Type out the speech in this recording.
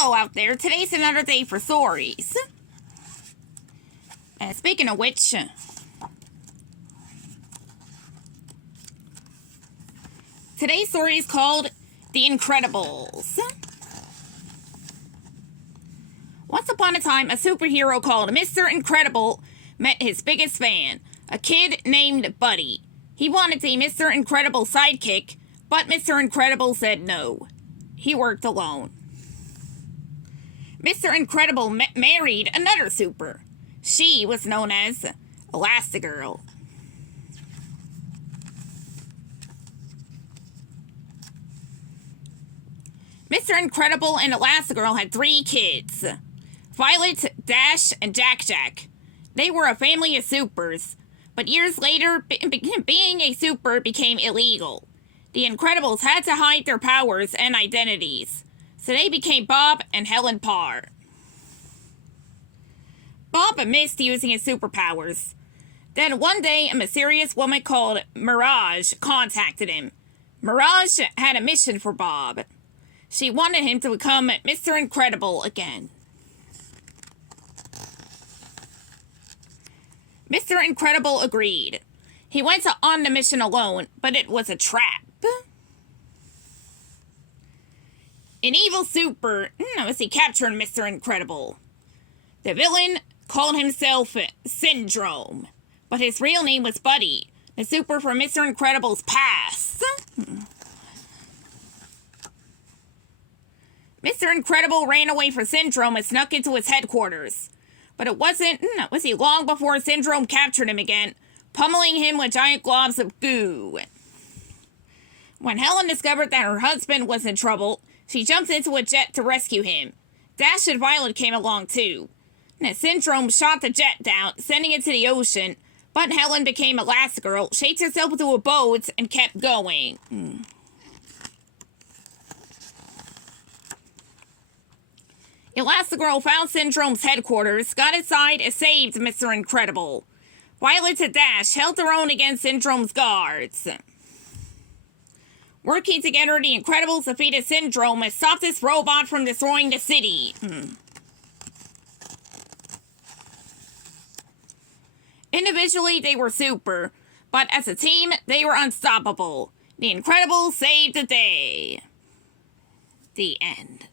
Hello out there. Today's another day for stories. Speaking of which, today's story is called The Incredibles. Once upon a time, a superhero called Mr. Incredible met his biggest fan, a kid named Buddy. He wanted to be Mr. Incredible's sidekick, but Mr. Incredible said no. He worked alone. Mr. Incredible married another super. She was known as Elastigirl. Mr. Incredible and Elastigirl had 3 kids, Violet, Dash, and Jack-Jack. They were a family of supers, but years later, being a super became illegal. The Incredibles had to hide their powers and identities, so they became Bob and Helen Parr. Bob missed using his superpowers. Then one day, a mysterious woman called Mirage contacted him. Mirage had a mission for Bob. She wanted him to become Mr. Incredible again. Mr. Incredible agreed. He went on the mission alone, but it was a trap. An evil super captured Mr. Incredible. The villain called himself Syndrome, but his real name was Buddy, the super from Mr. Incredible's past. Mr. Incredible ran away from Syndrome and snuck into his headquarters. But it wasn't long before Syndrome captured him again, pummeling him with giant globs of goo. When Helen discovered that her husband was in trouble, she jumped into a jet to rescue him. Dash and Violet came along too. Now, Syndrome shot the jet down, sending it to the ocean, but Helen became Elastigirl, shaped herself into a boat, and kept going. Elastigirl found Syndrome's headquarters, got inside, and saved Mr. Incredible. Violet and Dash held their own against Syndrome's guards. Working together, the Incredibles defeated Syndrome and stopped this robot from destroying the city. Individually, they were super, but as a team, they were unstoppable. The Incredibles saved the day. The end.